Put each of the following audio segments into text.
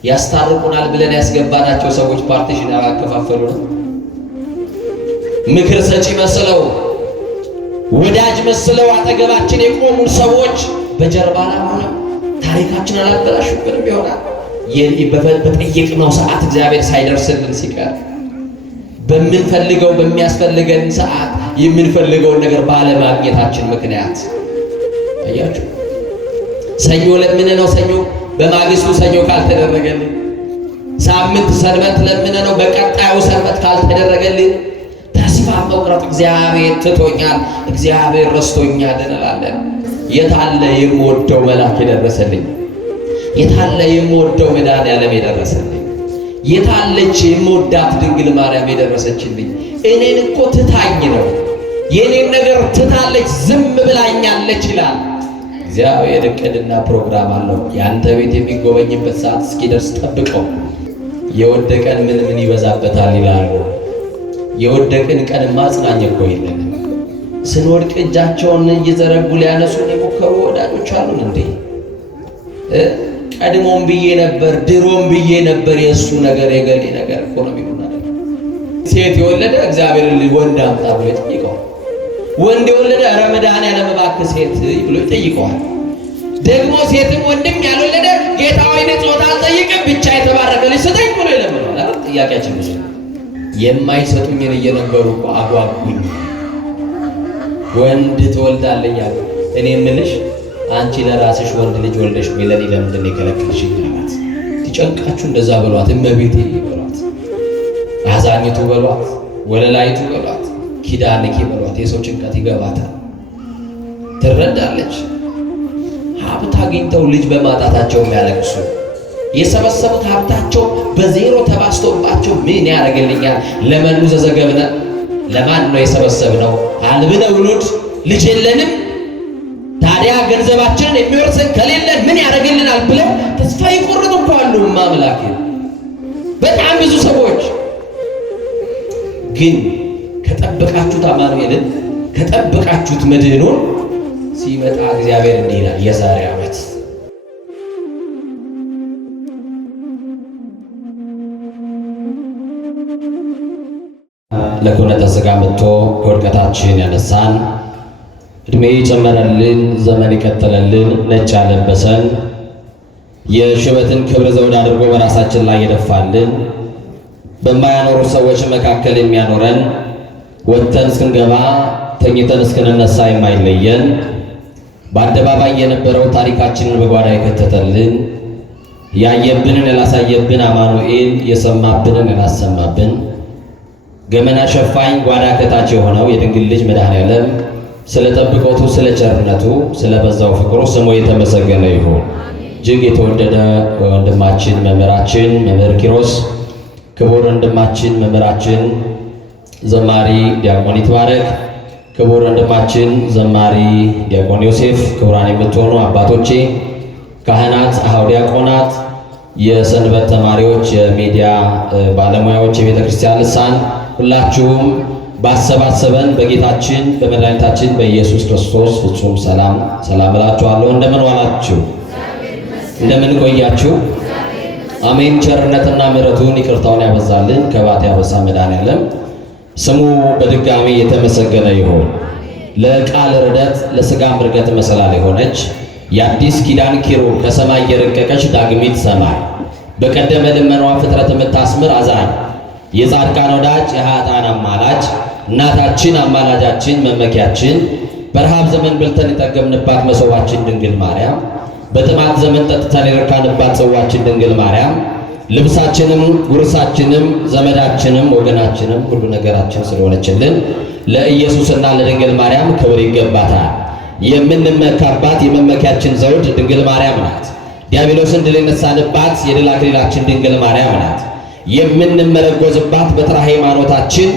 ያስታርቁናል ብለን ያስገባናቸው ሰዎች ፓርቲሽን ያከፋፈሉ ነው። ምክር ሰጪ መስለው ወዳጅ መስለው አጠገባችን የቆሙ ሰዎች በጀርባ ላይ ሆነው ታሪካችን አላበላሹብንም ይሆናል። በጠየቅነው ሰዓት እግዚአብሔር ሳይደርስልን ሲቀር በምንፈልገው በሚያስፈልገን ሰዓት የምንፈልገውን ነገር ባለማግኘታችን ምክንያት አያችሁ። ሰኞ ለምነነው ሰኞ በማግስቱ ሰኞ ካልተደረገልን፣ ሳምንት ሰንበት ለምነነው በቀጣዩ ሰንበት ካልተደረገልን ተስፋ መቁረጥ እግዚአብሔር ትቶኛል፣ እግዚአብሔር ረስቶኛል እንላለን። የታለ የምወደው መልአክ የደረሰልኝ? የታለ የምወደው መድኃኔዓለም የደረሰልኝ? የታለች የምወዳት ድንግል ማርያም የደረሰችልኝ? እኔን እኮ ትታኝ ነው፣ የኔን ነገር ትታለች፣ ዝም ብላኛለች ይላል። እግዚአብሔር እቅድና ፕሮግራም አለው። ያንተ ቤት የሚጎበኝበት ሰዓት እስኪደርስ ጠብቀው። የወደቀን ምን ይበዛበታል ይላሉ። የወደቅን ቀን ማጽናኛ እኮ የለንም። ስንወድቅ እጃቸውን እየዘረጉ ሊያነሱን የሞከሩ ወዳጆች አሉን እንዴ? ቀድሞም ብዬ ነበር፣ ድሮም ብዬ ነበር፣ የእሱ ነገር የገሌ ነገር እኮ ነው የሚሉና ሴት የወለደ እግዚአብሔር ወንድ አምጣ ብሎ ይጠይቀዋል። ወንድ የወለደ ኧረ መድኃኔዓለም እባክህ ሴት ብሎ ይጠይቀዋል። ደግሞ ሴትም ወንድም ያልወለደ ጌታ ሆይ ጾታ አልጠይቅም ብቻ የተባረከ ልጅ ስጠኝ ብሎ ይለምነዋል። ጥያቄያችን ብዙ የማይሰጡኝን እየነገሩ እኮ አጓጉኝ። ወንድ ትወልዳለህ ያለ እኔ የምልሽ አንቺ ለራስሽ ወንድ ልጅ ወልደሽ ወይ ለኔ ለምንድን ነው የከለከልሽኝ? አላት። ትጨንቃችሁ እንደዛ በሏት፣ እመቤቴ በሏት፣ አዛኝቱ በሏት፣ ወለላይቱ በሏት፣ ኪዳንኪ በሏት። የሰው ጭንቀት ይገባታል፣ ትረዳለች። ሀብት አግኝተው ልጅ በማጣታቸው የሚያለቅሱ የሰበሰቡት ሀብታቸው በዜሮ ተባስቶባቸው ምን ያደርግልኛል? ለመኑ ዘዘገብነ ለማን ነው የሰበሰብነው? አልብነ ውሉድ ልጅ የለንም፣ ታዲያ ገንዘባችንን የሚወርሰን ከሌለን ምን ያደርግልናል ብለው ተስፋ ይቆርጡ እኮ አሉ። ማምላክ በጣም ብዙ ሰዎች ግን ከጠበቃችሁት አማኑኤልን ከጠበቃችሁት መድህኑን ሲመጣ እግዚአብሔር እንዲህ ይላል። የዛሬ ዓመት ለኩነተ ሥጋ መጥቶ ከውድቀታችን ያነሳን፣ እድሜ የጨመረልን፣ ዘመን የቀጠለልን፣ ነጭ ያለበሰን፣ የሽበትን ክብር ዘውድ አድርጎ በራሳችን ላይ የደፋልን፣ በማያኖሩ ሰዎች መካከል የሚያኖረን፣ ወጥተን እስክንገባ ተኝተን እስክንነሳ የማይለየን፣ በአደባባይ የነበረው ታሪካችንን በጓዳ የከተተልን፣ ያየብንን ያላሳየብን አማኑኤል፣ የሰማብንን ያላሰማብን፣ ገመና ሸፋኝ ጓዳ ከታች የሆነው የድንግል ልጅ መድኃኔዓለም ስለ ጠብቆቱ፣ ስለ ቸርነቱ፣ ስለ በዛው ፍቅሩ ስሙ የተመሰገነ ይሁን። እጅግ የተወደደ ወንድማችን መምህራችን መምህር ኪሮስ፣ ክቡር ወንድማችን መምህራችን ዘማሪ ዲያቆን ይትባረክ፣ ክቡር ወንድማችን ዘማሪ ዲያቆን ዮሴፍ፣ ክቡራን የምትሆኑ አባቶቼ፣ ካህናት፣ አኀው ዲያቆናት፣ የሰንበት ተማሪዎች፣ የሚዲያ ባለሙያዎች፣ የቤተ ክርስቲያን ልሳን ሁላችሁም ባሰባሰበን በጌታችን በመድኃኒታችን በኢየሱስ ክርስቶስ ፍጹም ሰላም እላችኋለሁ። እንደምን ዋላችሁ? እንደምን ቆያችሁ? አሜን። ቸርነትና ምሕረቱን ይቅርታውን ያበዛልን ከባት ያበሳ መድኃኔዓለም ስሙ በድጋሚ የተመሰገነ ይሁን። ለቃል ርደት ለሥጋም ርገት መሰላል የሆነች የአዲስ ኪዳን ኪሩብ ከሰማይ የረቀቀች ዳግሚት ሰማይ በቀደመ ልመኗ ፍጥረት የምታስምር አዛኝ የጻድቃን ወዳጅ የኃጥአን አማላጅ እናታችን አማላጃችን መመኪያችን በረሃብ ዘመን በልተን የጠገብንባት መሶባችን ድንግል ማርያም በጥማት ዘመን ጠጥተን የረካንባት ጽዋችን ድንግል ማርያም ልብሳችንም ጉርሳችንም ዘመዳችንም ወገናችንም ሁሉ ነገራችን ስለሆነችልን ለኢየሱስና ለድንግል ማርያም ክብር ይገባታል። የምንመካባት የመመኪያችን ዘውድ ድንግል ማርያም ናት። ዲያብሎስን ድል የነሳንባት የድል አክሊላችን ድንግል ማርያም ናት። የምንመረጎዝባት በትረ ሃይማኖታችን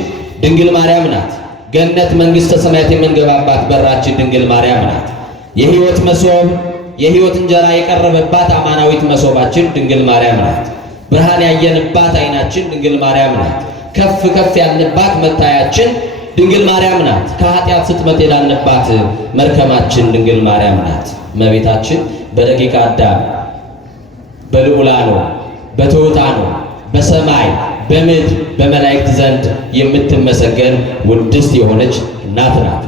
ድንግል ማርያም ናት። ገነት መንግሥተ ሰማያት የምንገባባት በራችን ድንግል ማርያም ናት። የሕይወት መሶብ የሕይወት እንጀራ የቀረበባት አማናዊት መሶባችን ድንግል ማርያም ናት። ብርሃን ያየንባት ዓይናችን ድንግል ማርያም ናት። ከፍ ከፍ ያልንባት መታያችን ድንግል ማርያም ናት። ከኃጢአት ስትመት የዳንባት መርከማችን ድንግል ማርያም ናት። እመቤታችን በደቂቀ አዳም በልዑላኑ በትሑታኑ በሰማይ በምድር በመላእክት ዘንድ የምትመሰገን ውድስት የሆነች እናት ናት።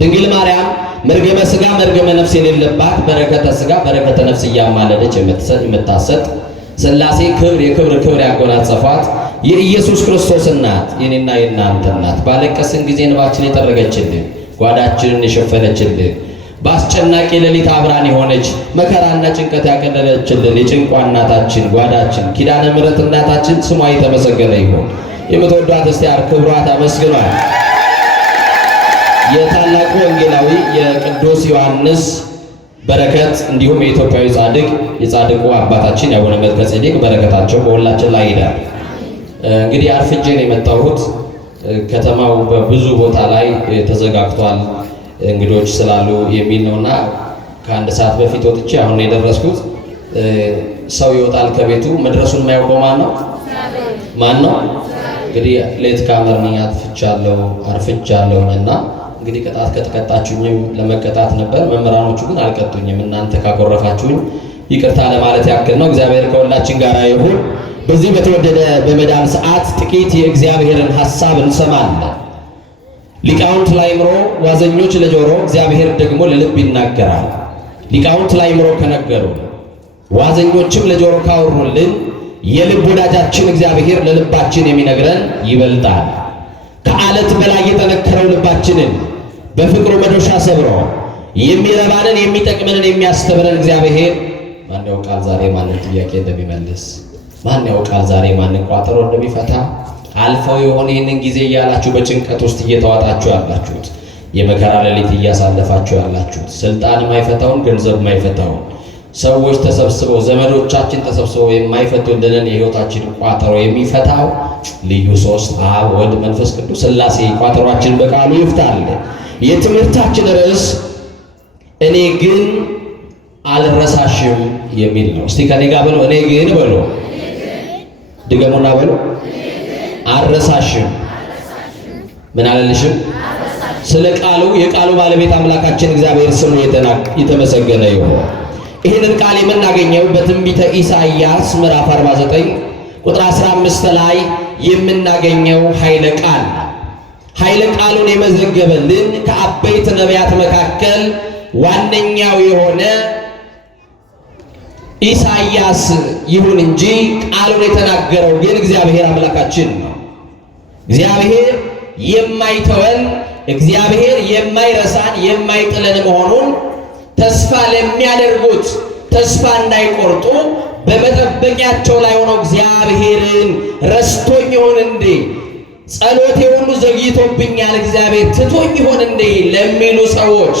ድንግል ማርያም መርገመ ሥጋ መርገመ ነፍስ የሌለባት በረከተ ሥጋ በረከተ ነፍስ እያማለደች የምታሰጥ ሥላሴ ክብር የክብር ክብር ያጎናጸፏት የኢየሱስ ክርስቶስ እናት የኔና የእናንተ እናት ባለቀስን ጊዜ እንባችን የጠረገችልን ጓዳችንን የሸፈነችልን በአስጨናቂ ሌሊት አብራን የሆነች መከራና ጭንቀት ያቀለለችልን የጭንቋ እናታችን ጓዳችን ኪዳነ ምሕረት እናታችን ስሟ የተመሰገነ ይሁን። የምትወዷት እስቲያር ክብሯት አመስግኗል። የታላቁ ወንጌላዊ የቅዱስ ዮሐንስ በረከት እንዲሁም የኢትዮጵያዊ ጻድቅ የጻድቁ አባታችን የአቡነ መልከጼዴቅ በረከታቸው በሁላችን ላይ ይዳል። እንግዲህ አርፍጄ ነው የመጣሁት። ከተማው በብዙ ቦታ ላይ ተዘጋግቷል እንግዶች ስላሉ የሚል ነውና ከአንድ ሰዓት በፊት ወጥቼ አሁን የደረስኩት። ሰው ይወጣል ከቤቱ መድረሱን የማያውቀው ማን ነው? እንግዲህ ሌት ካመር ነኝ አርፍጃለሁና እንግዲህ ቅጣት ከተቀጣችሁኝም ለመቀጣት ነበር። መምህራኖቹ ግን አልቀጡኝም። እናንተ ካኮረፋችሁኝ ይቅርታ ለማለት ያክል ነው። እግዚአብሔር ከሁላችን ጋር ይሁን። በዚህ በተወደደ በመዳን ሰዓት ጥቂት የእግዚአብሔርን ሐሳብ እንሰማለን። ሊቃውንት ለአእምሮ ዋዘኞች ለጆሮ እግዚአብሔር ደግሞ ለልብ ይናገራል። ሊቃውንት ለአእምሮ ከነገሩ ዋዘኞችም ለጆሮ ካወሩልን የልብ ወዳጃችን እግዚአብሔር ለልባችን የሚነግረን ይበልጣል። ከዓለት በላይ የጠነከረው ልባችንን በፍቅሩ መዶሻ ሰብሮ የሚረባንን የሚጠቅመንን የሚያስተምረን እግዚአብሔር ማን ያውቃል ዛሬ ማንን ጥያቄ እንደሚመልስ? ማን ያውቃል ዛሬ ማንን ቋጠሮ እንደሚፈታ? አልፈው የሆነ ይህንን ጊዜ እያላችሁ በጭንቀት ውስጥ እየተዋጣችሁ ያላችሁት፣ የመከራ ሌሊት እያሳለፋችሁ ያላችሁት፣ ስልጣን የማይፈታውን ገንዘብ የማይፈታውን ሰዎች ተሰብስበው ዘመዶቻችን ተሰብስበው የማይፈቱልንን የሕይወታችን ቋጠሮ የሚፈታው ልዩ ሶስት አብ ወልድ መንፈስ ቅዱስ ሥላሴ ቋጠሯችን በቃሉ ይፍታል። የትምህርታችን ርዕስ እኔ ግን አልረሳሽም የሚል ነው። እስቲ ከኔ ጋር በሉ፣ እኔ ግን በሉ፣ ድገሙና በሉ፣ አልረሳሽም። ምን አለልሽም? ስለ ቃሉ የቃሉ ባለቤት አምላካችን እግዚአብሔር ስሙ የተመሰገነ ይሁን። ይህንን ቃል የምናገኘው በትንቢተ ኢሳይያስ ምዕራፍ 49 ቁጥር 15 ላይ የምናገኘው ኃይለ ቃል። ኃይለ ቃሉን የመዘገበልን ከአበይት ነቢያት መካከል ዋነኛው የሆነ ኢሳይያስ ይሁን እንጂ ቃሉን የተናገረው ግን እግዚአብሔር አምላካችን ነው። እግዚአብሔር የማይተወን እግዚአብሔር የማይረሳን የማይጥለን መሆኑን ተስፋ ለሚያደርጉት ተስፋ እንዳይቆርጡ በመጠበቂያቸው ላይ ሆነው እግዚአብሔርን ረስቶኝ ይሆን እንዴ? ጸሎቴ ሁሉ ዘግይቶብኛል፣ እግዚአብሔር ትቶኝ ይሆን እንዴ ለሚሉ ሰዎች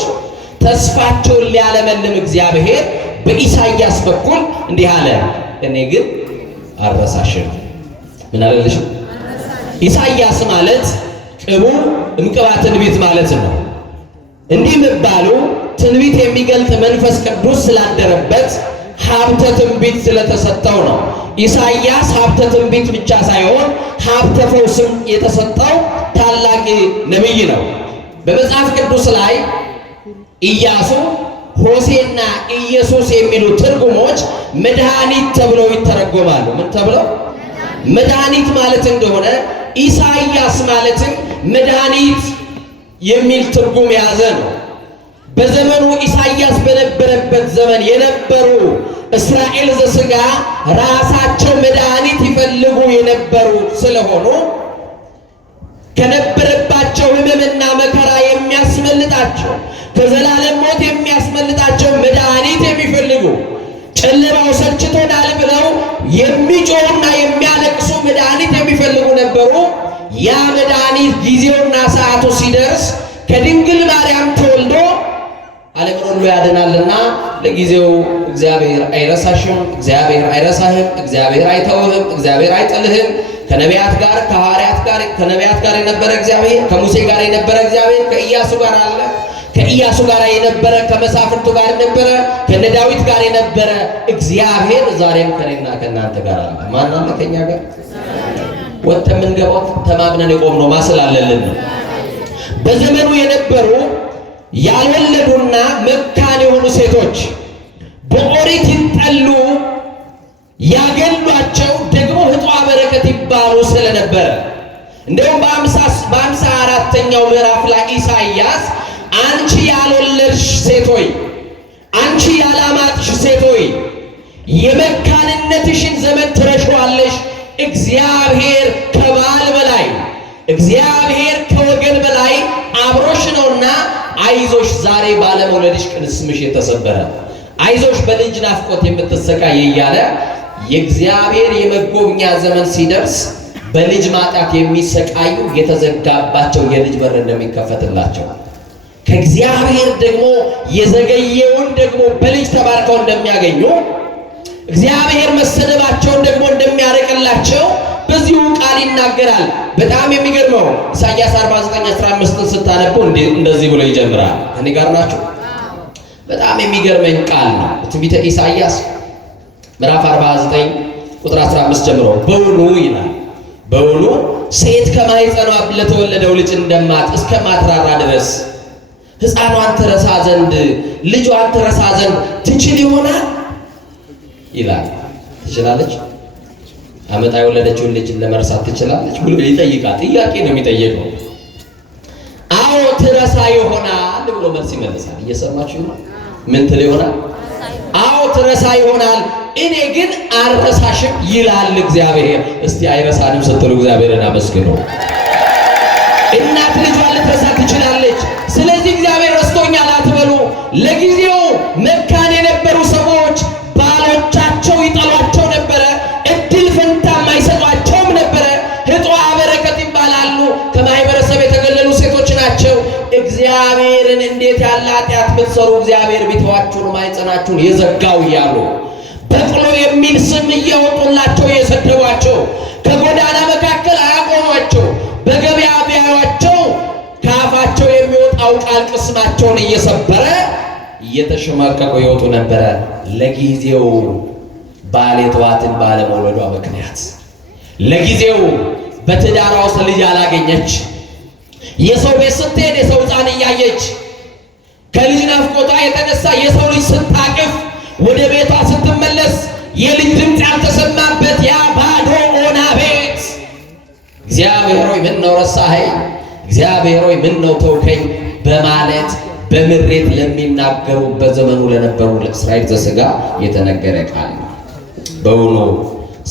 ተስፋቸውን ሊያለመልም እግዚአብሔር በኢሳይያስ በኩል እንዲህ አለ፣ እኔ ግን አልረሳሽም። ምን አለልሽም? ኢሳይያስ ማለት ቅቡ እምቅባ ትንቢት ማለት ነው። እንዲህ መባሉ ትንቢት የሚገልጥ መንፈስ ቅዱስ ስላደረበት ሀብተ ትንቢት ስለተሰጠው ነው። ኢሳይያስ ሀብተ ትንቢት ብቻ ሳይሆን ሀብተ ፈውስም የተሰጠው ታላቅ ነቢይ ነው። በመጽሐፍ ቅዱስ ላይ ኢያሱ፣ ሆሴና ኢየሱስ የሚሉ ትርጉሞች መድኃኒት ተብለው ይተረጎማሉ። ምን ተብለው? መድኃኒት ማለት እንደሆነ ኢሳይያስ ማለትም መድኃኒት የሚል ትርጉም የያዘ ነው። በዘመኑ ኢሳይያስ በነበረበት ዘመን የነበሩ እስራኤል ዘሥጋ ራሳቸው መድኃኒት ይፈልጉ የነበሩ ስለሆኑ ከነበረባቸው ሕመምና መከራ የሚያስመልጣቸው ከዘላለም ሞት የሚያስመልጣቸው መድኃኒት የሚፈልጉ ጨለማው ሰልችቶናል ብለው የሚጮሁና የሚያለቅሱ መድኃኒት የሚፈልጉ ነበሩ። ያ መድኃኒት ጊዜውና ሰዓቱ ሲደርስ ከድንግል ማርያም ተወልዶ ዓለምን ሁሉ ያድናልና ለጊዜው እግዚአብሔር አይረሳሽም፣ እግዚአብሔር አይረሳህም፣ እግዚአብሔር አይተውህም፣ እግዚአብሔር አይጥልህም። ከነቢያት ጋር ከሐዋርያት ጋር ከነቢያት ጋር የነበረ እግዚአብሔር ከሙሴ ጋር የነበረ እግዚአብሔር ከኢያሱ ጋር አለ። ከኢያሱ ጋር የነበረ ከመሳፍንቱ ጋር ነበረ። ከነ ዳዊት ጋር የነበረ እግዚአብሔር ዛሬም ከኔና ከእናንተ ጋር አለ። ማን አለ ከኛ ጋር? ወጥተን የምንገባው ተማምነን የቆምነው ማስላለልን ነው። በዘመኑ የነበሩ ያልወለዱና መካን የሆኑ ሴቶች በኦሪት ይጠሉ ያገሏቸው እያሉ ስለነበረ እንደውም በ54ኛው ምዕራፍ ላይ ኢሳይያስ አንቺ ያልወለድሽ ሴት ሆይ፣ አንቺ ያላማጥሽ ሴት ሆይ የመካንነትሽን ዘመን ትረሺዋለሽ። እግዚአብሔር ከባል በላይ እግዚአብሔር ከወገን በላይ አብሮሽ ነውና አይዞሽ፣ ዛሬ ባለመውለድሽ ቅስምሽ የተሰበረ፣ አይዞሽ በልጅ ናፍቆት የምትሰቃይ እያለ የእግዚአብሔር የመጎብኛ ዘመን ሲደርስ በልጅ ማጣት የሚሰቃዩ የተዘጋባቸው የልጅ በር እንደሚከፈትላቸው ከእግዚአብሔር ደግሞ የዘገየውን ደግሞ በልጅ ተባርከው እንደሚያገኙ እግዚአብሔር መሰደባቸውን ደግሞ እንደሚያርቅላቸው በዚሁ ቃል ይናገራል። በጣም የሚገርመው ኢሳይያስ 49:15 ስታነቡ እንደዚህ ብሎ ይጀምራል። እኔ ጋር ናችሁ? በጣም የሚገርመኝ ቃል ነው። ትንቢተ ኢሳይያስ ምዕራፍ 49 ቁጥር 15 ጀምሮ በውኑ ይላል፣ በውኑ ሴት ከማኅፀኗ ለተወለደው ልጅ እስከማትራራ ድረስ ሕፃኗን ትረሳ ዘንድ ልጇን ትረሳ ዘንድ ትችል ይሆናል ይላል። ትችላለች? አመጣ የወለደችውን ልጅ ለመርሳት ትችላለች ብሎ ይጠይቃል። ጥያቄ ነው የሚጠየቀው። አዎ ትረሳ ይሆናል ብሎ መልስ ይመልሳል። እየሰማችሁ ነው? ምን ትል ይሆናል? አዎ ትረሳ ይሆናል፣ እኔ ግን አልረሳሽም ይላል እግዚአብሔር። እስቲ አይረሳንም ስትሉ እግዚአብሔርን አመስግኑ። እናት ልጇን ልትረሳ ትችላለች። ስለዚህ እግዚአብሔር ረስቶኛል አትበሉ። ለጊዜው መካን የነበሩ ሰዎች ባሎቻቸው ይጠሏቸው ነበረ። እድል ፈንታም አይሰጧቸውም ነበረ። ህጧ በረከት ይባላሉ። ከማህበረሰብ የተገለሉ ሴቶች ናቸው። እግዚአብሔርን እንዴት ያለ ኃጢአት ብትሰሩ እግዚአብሔር ቢተዋችሁን ማኅፀናችሁን የዘጋው እያሉ በቅሎ የሚል ስም እያወጡላቸው የሰደቧቸው፣ ከጎዳና መካከል አያቆሟቸው፣ በገበያ ቢያዩአቸው ከአፋቸው የሚወጣው ቃል ቅስማቸውን እየሰበረ እየተሸማቀቁ ይወጡ ነበረ። ለጊዜው ባል የተዋትን ባለመውለዷ ምክንያት፣ ለጊዜው በትዳሯ ውስጥ ልጅ አላገኘች፣ የሰው ቤት ስትሄድ የሰው ሕፃን እያየች ከልጅ ናፍቆቷ የተነሳ የሰው ልጅ ስታቅፍ ወደ ቤቷ ስትመለስ የልጅ ድምፅ ያልተሰማበት ያ ባዶ ኦና ቤት እግዚአብሔር ሆይ ምን ነው ረሳኸኝ፣ እግዚአብሔር ሆይ ምን ነው ተውከኝ በማለት በምሬት ለሚናገሩበት ዘመኑ ለነበሩ ለእስራኤል ዘሥጋ የተነገረ ቃል ነው። በውኑ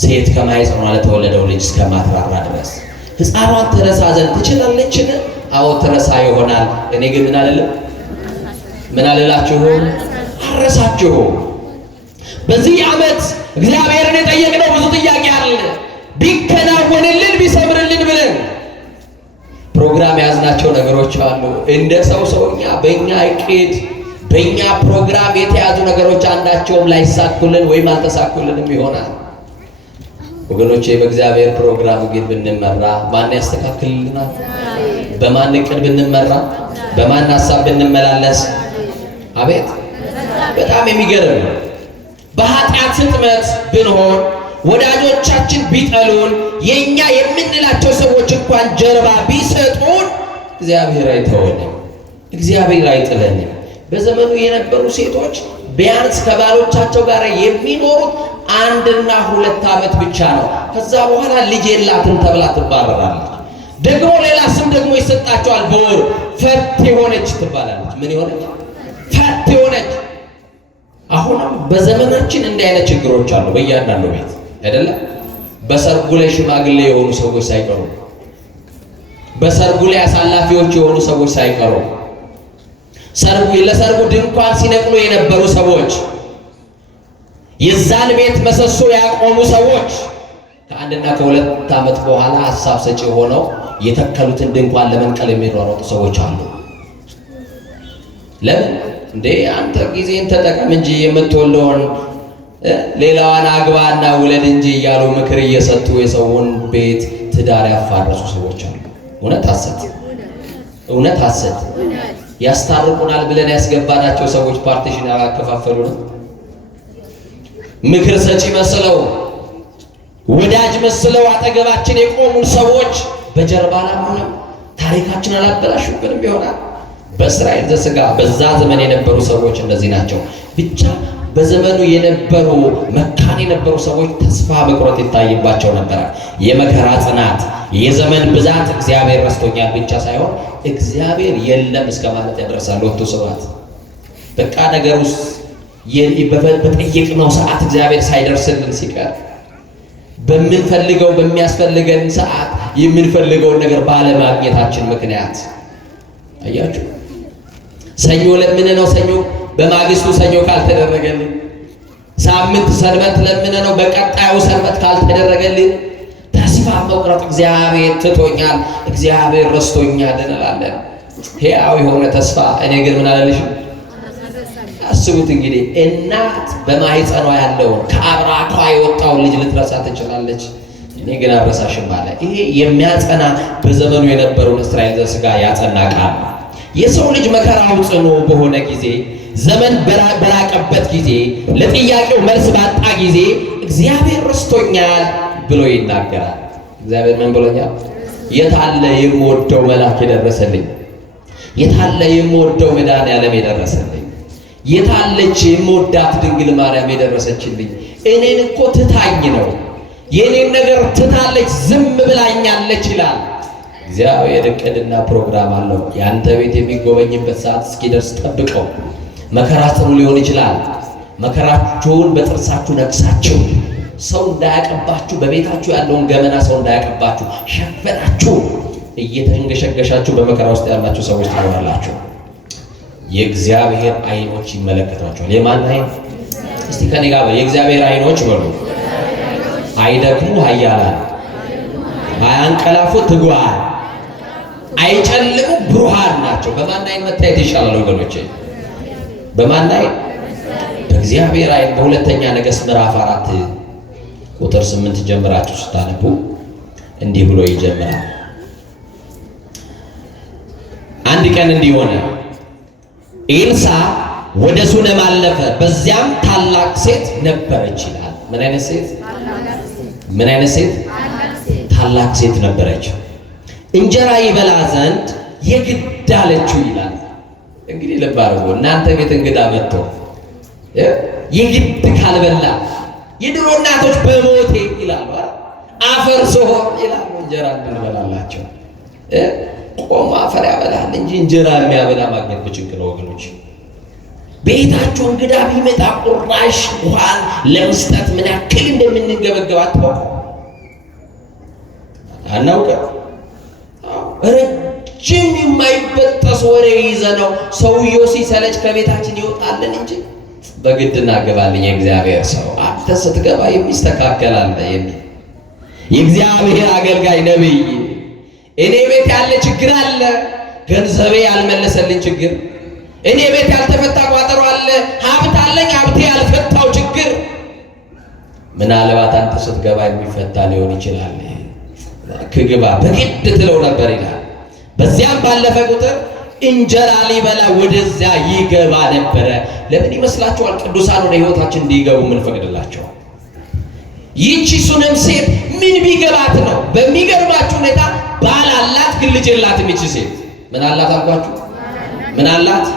ሴት ከማኅፀኗ ለተወለደው ልጅ እስከማትራራ ድረስ ሕፃኗን ትረሳ ዘንድ ትችላለችን? አዎ ትረሳ ይሆናል፣ እኔ ግን ምን አልልም፣ ምን አልላችሁም፣ አልረሳችሁም። በዚህ ዓመት እግዚአብሔርን የጠየቅነው ብዙ ጥያቄ አለ። ቢከናወንልን ቢሰምርልን ብለን ፕሮግራም ያዝናቸው ነገሮች አሉ። እንደ ሰውኛ በእኛ እቅድ በእኛ ፕሮግራም የተያዙ ነገሮች አንዳቸውም ላይሳኩልን ወይም አልተሳኩልንም ይሆናል። ወገኖቼ በእግዚአብሔር ፕሮግራም ግን ብንመራ ማን ያስተካክልልናል? በማን እቅድ ብንመራ፣ በማን ሐሳብ ብንመላለስ፣ አቤት በጣም የሚገርም ነው። በኃጢአት ስጥመት ብንሆን፣ ወዳጆቻችን ቢጠሉን፣ የኛ የምንላቸው ሰዎች እንኳን ጀርባ ቢሰጡን እግዚአብሔር አይተወንም፣ እግዚአብሔር አይጥለንም። በዘመኑ የነበሩ ሴቶች ቢያንስ ከባሎቻቸው ጋር የሚኖሩት 1 እና 2 ዓመት ብቻ ነው። ከዛ በኋላ ልጅ የላትም ተብላ ትባረራለች። ደግሞ ሌላ ስም ደግሞ ይሰጣቸዋል። በወር ፈት የሆነች ትባላለች። ምን የሆነች? ፈት የሆነች። አሁንም በዘመናችን እንዲህ አይነት ችግሮች አሉ በእያንዳንዱ ቤት አይደለም። በሰርጉ ላይ ሽማግሌ የሆኑ ሰዎች ሳይቀሩ፣ በሰርጉ ላይ አሳላፊዎች የሆኑ ሰዎች ሳይቀሩ፣ ለሰርጉ ድንኳን ሲነቅሉ የነበሩ ሰዎች፣ የዛን ቤት ምሰሶ ያቆሙ ሰዎች ከ1 እና ከ2 ዓመት በኋላ ሐሳብ ሰጪ ሆነው የተከሉትን ድንኳን ለመንቀል የሚሯሯጡ ሰዎች አሉ። ለምን እንዴ? አንተ ጊዜን ተጠቀም እንጂ የምትወልደውን ሌላዋን አግባና ውለድ እንጂ እያሉ ምክር እየሰጡ የሰውን ቤት ትዳር ያፋረሱ ሰዎች አሉ። እውነት ሐሰት? እውነት ሐሰት? ያስታርቁናል ብለን ያስገባናቸው ሰዎች ፓርቲሽን ያከፋፈሉ ነው። ምክር ሰጪ መስለው ወዳጅ መስለው አጠገባችን የቆሙን ሰዎች በጀርባ አላመኑም፣ ታሪካችን አላበላሹብንም ይሆናል። በእስራኤል ዘሥጋ በዛ ዘመን የነበሩ ሰዎች እንደዚህ ናቸው። ብቻ በዘመኑ የነበሩ መካን የነበሩ ሰዎች ተስፋ መቁረጥ ይታይባቸው ነበር። የመከራ ጽናት፣ የዘመን ብዛት እግዚአብሔር ረስቶኛል ብቻ ሳይሆን እግዚአብሔር የለም እስከ ማለት ያደርሳል። ወጥቶ ሰባት በቃ ነገር ውስጥ በጠየቅነው ሰዓት እግዚአብሔር ሳይደርስልን ሲቀር በምንፈልገው በሚያስፈልገን ሰዓት የምንፈልገውን ነገር ባለማግኘታችን ምክንያት አያችሁ። ሰኞ ለምን ነው ሰኞ በማግስቱ ሰኞ ካልተደረገልን፣ ሳምንት ሰንበት ለምን ነው በቀጣዩ ሰንበት ካልተደረገልን ተስፋ መቁረጥ እግዚአብሔር ትቶኛል፣ እግዚአብሔር ረስቶኛል እንላለን። ሕያው የሆነ ተስፋ እኔ ግን ምን አለልሽም? አስቡት እንግዲህ እናት በማህፀኗ ያለውን ከአብራኳ የወጣውን ልጅ ልትረሳ ትችላለች። እኔ ግን አልረሳሽም አለ። ይሄ የሚያጸና በዘመኑ የነበረውን እስራኤል ዘሥጋ ያጸና ቃል ነው። የሰው ልጅ መከራው ጽኑ በሆነ ጊዜ፣ ዘመን በራቀበት ጊዜ፣ ለጥያቄው መልስ ባጣ ጊዜ እግዚአብሔር ረስቶኛል ብሎ ይናገራል። እግዚአብሔር ምን ብሎኛል? የታለ የምወደው መልአክ የደረሰልኝ? የታለ የምወደው መድኃኔዓለም የደረሰልኝ? የታለች የምወዳት ድንግል ማርያም የደረሰችልኝ? እኔን እኮ ትታኝ ነው፣ የኔን ነገር ትታለች፣ ዝም ብላኛለች ይላል። እግዚአብሔር እቅድና ፕሮግራም አለው። ያንተ ቤት የሚጎበኝበት ሰዓት እስኪደርስ ጠብቀው። መከራ ጽኑ ሊሆን ይችላል። መከራችሁን በጥርሳችሁ ነክሳችሁ ሰው እንዳያቀባችሁ፣ በቤታችሁ ያለውን ገመና ሰው እንዳያቀባችሁ ሸፈናችሁ እየተንገሸገሻችሁ በመከራ ውስጥ ያላችሁ ሰዎች ትኖራላችሁ። የእግዚአብሔር ዓይኖች ይመለከቷቸዋል። የማን ዓይን? እስቲ ከኔ ጋር የእግዚአብሔር ዓይኖች በሉ። አይደክሙ ኃያላን፣ አያንቀላፉ ትጉሃን፣ አይጨልሙ ብሩሃን ናቸው። በማን ዓይን መታየት ይሻላል ወገኖቼ? በማን ዓይን? በእግዚአብሔር ዓይን። በሁለተኛ ነገሥት ምዕራፍ 4 ቁጥር 8 ጀምራችሁ ስታነቡ እንዲህ ብሎ ይጀምራል። አንድ ቀን እንዲህ ሆነ፣ ኤልሳዕ ወደ ሱነም አለፈ፣ በዚያም ታላቅ ሴት ነበረች ይላል። ምን አይነት ሴት? ምን አይነት ሴት? ታላቅ ሴት ነበረች። እንጀራ ይበላ ዘንድ የግድ አለችው ይላል። እንግዲህ ልብ አድርጎ እናንተ ቤት እንግዳ መጥቶ የግድ ካልበላ የድሮ እናቶች በሞቴ ይላሉ፣ አፈር ስሆን ይላሉ እንጀራ እንድንበላላቸው። ቆሞ አፈር ያበላል እንጂ እንጀራ የሚያበላ ማግኘት በችግር ነው ወገኖች። ቤታችሁ እንግዳ ቢመጣ ቁራሽ እንኳን ለመስጠት ምን ያክል እንደምንገበገብ አታውቁ? አናውቅም? ረጅም የማይበጠስ ወሬ ይዘነው ሰውየው ሲሰለች ከቤታችን ይወጣልን እንጂ በግድ እናገባለን። የእግዚአብሔር ሰው አንተ ስትገባ የሚስተካከል አለ የሚል የእግዚአብሔር አገልጋይ ነብይ፣ እኔ ቤት ያለ ችግር አለ፣ ገንዘቤ ያልመለሰልኝ ችግር፣ እኔ ቤት ያልተፈታ ቋጠሮ አለ፣ ሀብት አለኝ ሀብቴ ያልፈታው ችግር፣ ምናልባት አንተ ስትገባ የሚፈታ ሊሆን ይችላል። ክግባ በግድ ትለው ነበር ይላል። በዚያም ባለፈ ቁጥር እንጀራ ሊበላ ወደዚያ ይገባ ነበረ። ለምን ይመስላችኋል ቅዱሳን ወደ ሕይወታችን እንዲገቡ ምን ፈቅድላቸው? ይህቺ ሱነም ሴት ምን ቢገባት ነው? በሚገርማችሁ ሁኔታ ባል አላት ግን ልጅ የላትም። ይህቺ ሴት ምን አላት አልኳችሁ? ምን አላት?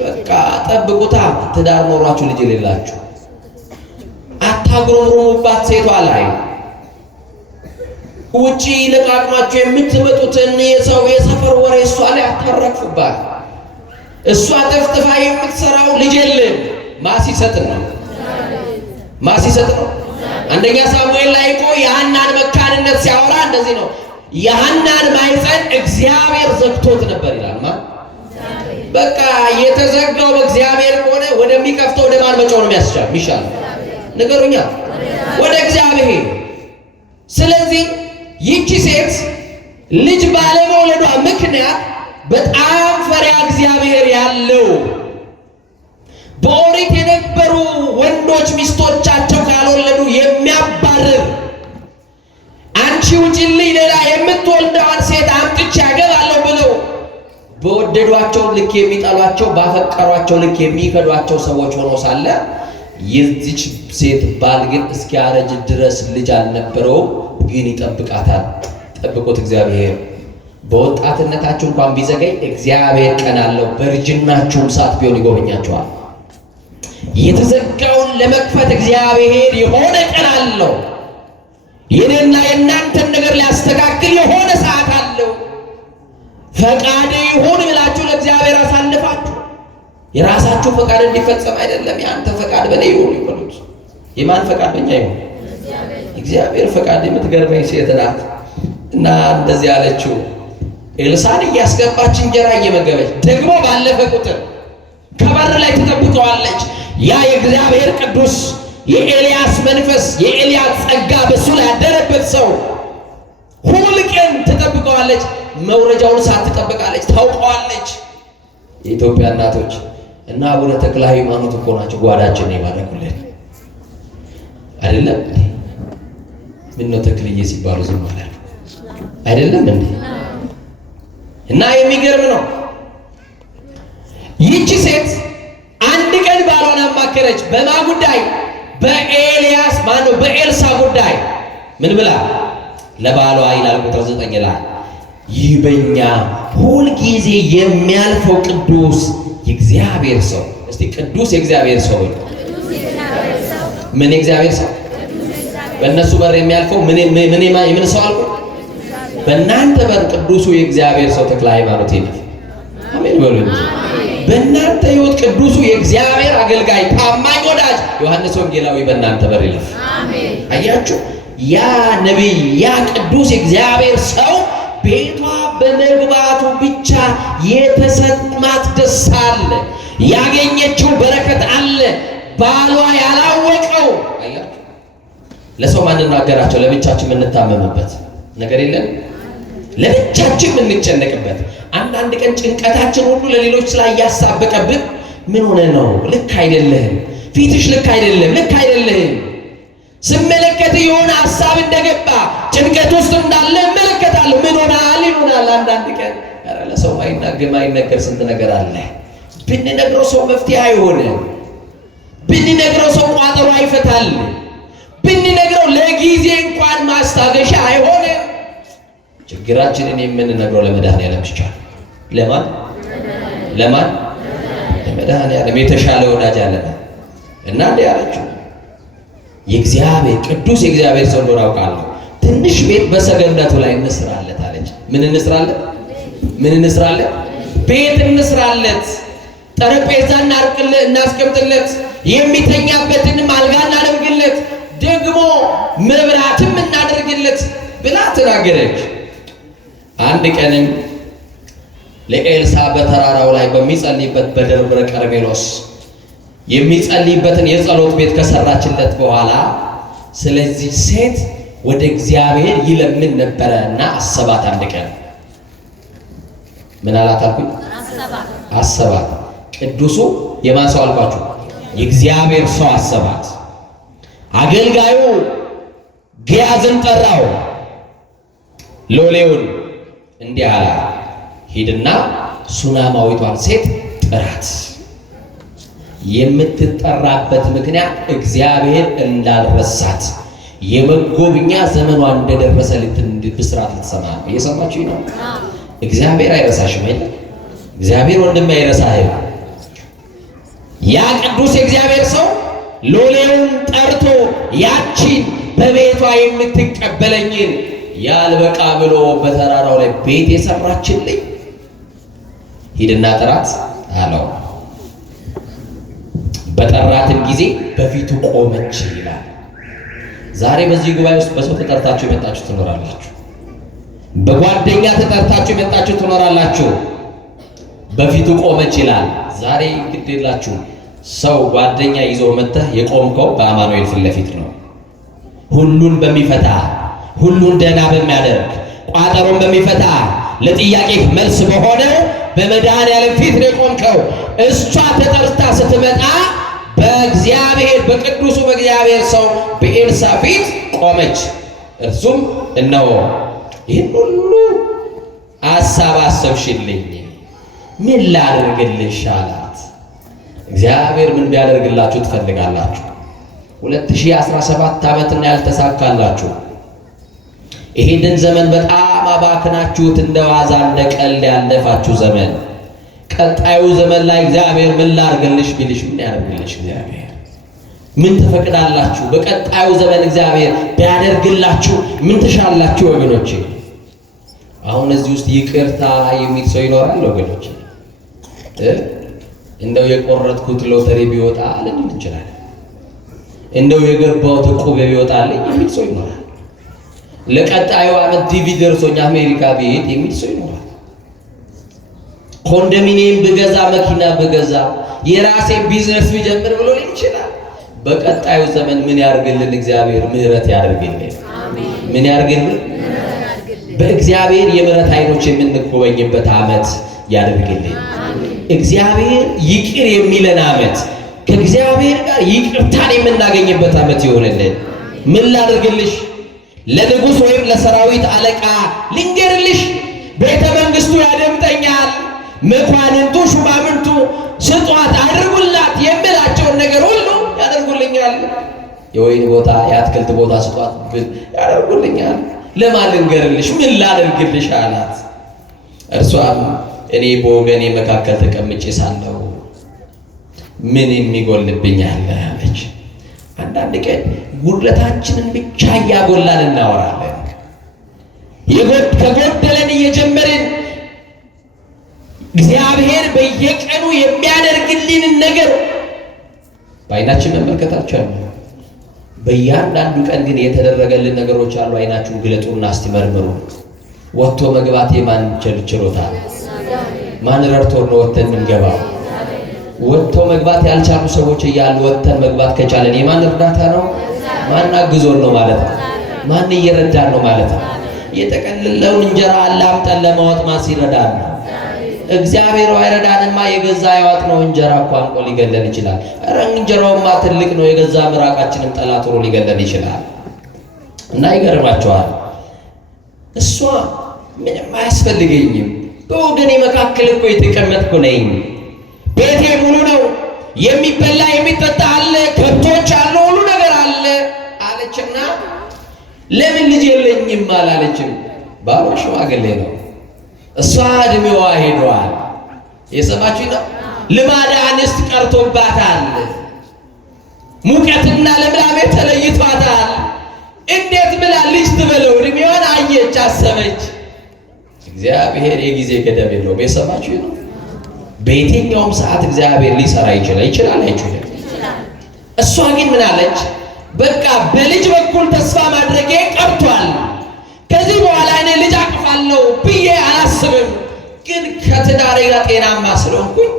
በቃ ጠብቁታ። ትዳር ኖሯችሁ ልጅ የሌላችሁ አታጉረምሩባት ሴቷ ላይ። ውጪ ለቃቅማችሁ የምትመጡትን የሰው የሰፈር ወሬ እሷ ላይ አታረፉባት። እሷ ጠፍጥፋ የምትሰራው ልጅ የለም። ማሲሰጥ ነው፣ ማሲሰጥ ነው። አንደኛ ሳሙኤል ላይ እኮ የሐናን መካንነት ሲያወራ እንደዚህ ነው፣ የሐናን ማኅፀን እግዚአብሔር ዘግቶት ነበር ይላል። በቃ የተዘጋው በእግዚአብሔር ከሆነ ወደሚከፍተው ወደ ማን መጫው ነው የሚሻል? ንገሩኛ። ወደ እግዚአብሔር። ስለዚህ ይህቺ ሴት ልጅ ባለመውለዷ ምክንያት በጣም ፈሪሃ እግዚአብሔር ያለው በኦሪት የነበሩ ወንዶች ሚስቶቻቸው ካልወለዱ የሚያባርር አንቺ ውጪልኝ ሌላ የምትወልደዋን ሴት አምጥቼ አገባለሁ ብለው በወደዷቸው ልክ የሚጠሏቸው ባፈቀሯቸው ልክ የሚከዷቸው ሰዎች ሆኖ ሳለ የዚች ሴት ባል ግን እስኪያረጅ ድረስ ልጅ አልነበረውም። ግን ይጠብቃታል። ጠብቁት። እግዚአብሔር በወጣትነታችሁ እንኳን ቢዘገይ እግዚአብሔር ቀን አለው። በእርጅናችሁም ሰዓት ቢሆን ይጎበኛችኋል። የተዘጋውን ለመክፈት እግዚአብሔር የሆነ ቀን አለው። የኔና የእናንተን ነገር ሊያስተካክል የሆነ ሰዓት አለው። ፈቃድ ይሁን ብላችሁ ለእግዚአብሔር አሳልፋችሁ የራሳችሁ ፈቃድ እንዲፈጸም አይደለም፣ ያንተ ፈቃድ በኔ ይሁን ይበሉት። የማን ፈቃድ በእኛ ይሁን? እግዚአብሔር ፈቃድ። የምትገርመኝ ሴት ናት እና እንደዚህ ያለችው ኤልሳን እያስገባች እንጀራ እየመገበች ደግሞ ባለፈ ቁጥር ከበር ላይ ትጠብቀዋለች። ያ የእግዚአብሔር ቅዱስ የኤልያስ መንፈስ የኤልያስ ጸጋ በሱ ላይ ያደረበት ሰው ሁል ቀን ትጠብቀዋለች። መውረጃውን ሳትጠብቃለች፣ ታውቀዋለች። የኢትዮጵያ እናቶች እና አቡነ ተክለ ሃይማኖት እኮ ናቸው ጓዳችን የባረኩልን አይደለም እንዴ? ምን ነው ተክልዬ ሲባሉ ዝም አላሉ አይደለም እንዴ? እና የሚገርም ነው። ይህች ሴት አንድ ቀን ባሏን አማከረች። በማ ጉዳይ? በኤልያስ ማነው በኤልሳ ጉዳይ። ምን ብላ? ለባሏ ይላል ቁጥር 9 ላይ ይህ በእኛ ሁል ጊዜ የሚያልፈው ቅዱስ የእግዚአብሔር ሰው። እስቲ ቅዱስ የእግዚአብሔር ሰው ወይ ምን የእግዚአብሔር ሰው? በእነሱ በር የሚያልፈው ምን ሰው አልኩ? በእናንተ በር ቅዱሱ የእግዚአብሔር ሰው ተክለ ሃይማኖት ይለፍ። አሜን በሉ። በእናንተ ሕይወት ቅዱሱ የእግዚአብሔር አገልጋይ ታማኝ ወዳጅ ዮሐንስ ወንጌላዊ በእናንተ በር ይለፍ። አሜን። አያችሁ፣ ያ ነቢይ ያ ቅዱስ የእግዚአብሔር ሰው ቤቷ በመግባቱ ብቻ የተሰማት ደስታ አለ፣ ያገኘችው በረከት አለ። ባሏ ያላወቀው አያችሁ። ለሰው ማንናገራቸው ለብቻችን የምንታመምበት ነገር የለም፣ ለብቻችን የምንጨነቅበት። አንዳንድ ቀን ጭንቀታችን ሁሉ ለሌሎች ላይ ያሳበቀብን ምን ሆነ ነው? ልክ አይደለህም፣ ፊትሽ ልክ አይደለም፣ ልክ አይደለህም። ስመለከት የሆነ ሐሳብ እንደገባ ጭንቀት ውስጥ እንዳለ እመለከታለሁ። ምን ሆናል ይሆናል። አንዳንድ ቀን ኧረ ለሰው ማይነገር ስንት ነገር አለ። ብንነግረው ሰው መፍትሄ አይሆንም። ብንነግረው ሰው ቋጠሮ አይፈታል። ብንነግረው ለጊዜ እንኳን ማስታገሻ አይሆንም። ችግራችንን የምንነግረው ለመድኃኔዓለም ብቻ። ለማን? ለመድኃኔዓለም። የተሻለ ወዳጅ አለና እና እንደ ያለችው የእግዚአብሔር ቅዱስ የእግዚአብሔር ሰው እንደሆነ አውቃለሁ። ትንሽ ቤት በሰገነቱ ላይ እንስራለት አለች። ምን እንስራለት? ቤት እንስራለት፣ ጠረጴዛ እናስቀምጥለት፣ የሚተኛበትንም አልጋ እናደርግለት፣ ደግሞ መብራትም እናደርግለት ብላ ተናገረች። አንድ ቀንም ለኤልሳ በተራራው ላይ በሚጸልይበት በደብረ ቀርሜሎስ የሚጸልይበትን የጸሎት ቤት ከሰራችለት በኋላ ስለዚህ ሴት ወደ እግዚአብሔር ይለምን ነበረ እና አሰባት። አንድ ቀን ምን አላት አልኩኝ? አሰባት። ቅዱሱ የማን ሰው አልኳችሁ? የእግዚአብሔር ሰው አሰባት። አገልጋዩ ግያዝን ጠራው። ሎሌውን እንዲህ አለ፣ ሂድና ሱናማዊቷን ሴት ጥራት። የምትጠራበት ምክንያት እግዚአብሔር እንዳልረሳት የመጎብኛ ዘመኗ እንደደረሰ ብስራት ልትሰማ ነው። እየሰማችሁ ነው? እግዚአብሔር አይረሳሽም አይደል? እግዚአብሔር ወንድም አይረሳህም። ያ ቅዱስ የእግዚአብሔር ሰው ሎሌውን ጠርቶ ያቺን በቤቷ የምትቀበለኝን ያልበቃ ብሎ በተራራው ላይ ቤት የሰራችልኝ ሂድና ጥራት አለው። በጠራትን ጊዜ በፊቱ ቆመች ይላል። ዛሬ በዚህ ጉባኤ ውስጥ በሰው ተጠርታችሁ የመጣችሁ ትኖራላችሁ። በጓደኛ ተጠርታችሁ የመጣችሁ ትኖራላችሁ። በፊቱ ቆመች ይላል። ዛሬ ግዴላችሁ ሰው ጓደኛ ይዞ መጥተህ የቆምከው በአማኑኤል ፊት ለፊት ነው። ሁሉን በሚፈታ ሁሉን ደህና በሚያደርግ ቋጠሮን በሚፈታ ለጥያቄ መልስ በሆነው በመድኃኔዓለም ፊት ነው የቆምከው። እሷ ተጠርታ ስትመጣ በእግዚአብሔር በቅዱሱ በእግዚአብሔር ሰው በኤልሳ ፊት ቆመች። እርሱም እነሆ ይህን ሁሉ ሐሳብ አሰብሽልኝ፣ ምን ላድርግልሽ አላት። እግዚአብሔር ምን ቢያደርግላችሁ ትፈልጋላችሁ? 2017 ዓመትና ያልተሳካላችሁ ይሄንን ዘመን በጣም አባክናችሁት እንደ ዋዛ እንደ ቀልድ ያለፋችሁ ዘመን ቀጣዩ ዘመን ላይ እግዚአብሔር ምን ላድርግልሽ ቢልሽ ምን ያደርግልሽ? እግዚአብሔር ምን ትፈቅዳላችሁ? በቀጣዩ ዘመን እግዚአብሔር ቢያደርግላችሁ ምን ትሻላችሁ ወገኖቼ? አሁን እዚህ ውስጥ ይቅርታ የሚል ሰው ይኖራል ወገኖቼ? እንደው የቆረጥኩት ሎተሪ ቢወጣ ልንል እንችላለን። እንደው የገባሁት ዕቁብ ቢወጣልኝ የሚል ሰው ይኖራል። ለቀጣዩ ዓመት ዲቪ ደርሶኝ አሜሪካ ብሄድ የሚል ሰው ይኖራል። ኮንዶሚኒየም ብገዛ፣ መኪና ብገዛ፣ የራሴ ቢዝነስ ቢጀምር ብሎ ይችላል። በቀጣዩ ዘመን ምን ያርግልን እግዚአብሔር? ምህረት ያደርግልን። ምን ያርግልን? በእግዚአብሔር የምህረት አይኖች የምንጎበኝበት ዓመት ያደርግልን። እግዚአብሔር ይቅር የሚለን ዓመት፣ ከእግዚአብሔር ጋር ይቅርታን የምናገኝበት ዓመት ይሆንልን። ምን ላድርግልሽ? ለንጉሥ ወይም ለሰራዊት አለቃ ልንገርልሽ፣ ቤተ መንግሥቱ ያደምጠኛል፣ መኳንንቱ ሹማምንቱ ስጧት አድርጉላት የምላቸውን ነገር ሁሉ ያደርጉልኛል። የወይን ቦታ የአትክልት ቦታ ስጧት ብል ያደርጉልኛል። ለማን ልንገርልሽ? ምን ላደርግልሽ አላት። እርሷም እኔ በወገኔ መካከል ተቀምጬ ሳለሁ ምን የሚጎልብኝ አለ አለች። አንዳንድ ቀን ጉድለታችንን ብቻ እያጎላን እናወራለን። ከጎደለን እየጀመርን እግዚአብሔር በየቀኑ የሚያደርግልንን ነገር በዓይናችን መመልከት አልቻልንም። በእያንዳንዱ ቀን ግን የተደረገልን ነገሮች አሉ። ዓይናችሁን ግለጡና እስቲ መርምሩ። ወጥቶ መግባት የማን ችሎታል? ማን ረድቶን ነው ወጥተን የምንገባው? ወጥቶ መግባት ያልቻሉ ሰዎች እያሉ ወጥተን መግባት ከቻለን የማን እርዳታ ነው? ማን አግዞን ነው ማለት ነው? ማን እየረዳን ነው ማለት ነው? የተቀለለውን እንጀራ አላምጠን ለማወጥ ማን ሲረዳን ነው? እግዚአብሔር አይረዳንማ። የገዛ ያዋጥነው እንጀራ እንኳን ቆ ሊገለን ይችላል። ኧረ እንጀራውማ ትልቅ ነው። የገዛ ምራቃችንም ጠላት ሆኖ ሊገለን ይችላል። እና ይገርማቸዋል። እሷ ምንም አያስፈልገኝም፣ በወገኔ መካከል እኮ የተቀመጥኩ ነኝ፣ ቤቴ ሙሉ ነው፣ የሚበላ የሚጠጣ አለ፣ ከብቶች አለ፣ ሁሉ ነገር አለ አለችና ለምን ልጅ የለኝም አላለችም። ባሏ ሽማግሌ ነው፣ እሷ እድሜዋ ሄዷል። የሰማችሁ ነው። ልማደ አንስት ቀርቶባታል። ሙቀትና ለምላሜ ተለይቷታል። እንዴት ብላ ልጅ ትበለው? እድሜዋን አየች፣ አሰበች። እግዚአብሔር የጊዜ ገደብ የለውም። የሰማችሁ ነው። በየትኛውም ሰዓት እግዚአብሔር ሊሰራ ይችላል አይችልም? እሷ ግን ምን አለች? በቃ በልጅ በኩል ተስፋ ማድረጌ ቀርቷል። ከዚህ በኋላ እኔ ልጅ አቅፋለሁ ብዬ አላስብም። ግን ከትዳሬ ጋር ጤናማ ስለሆንኩኝ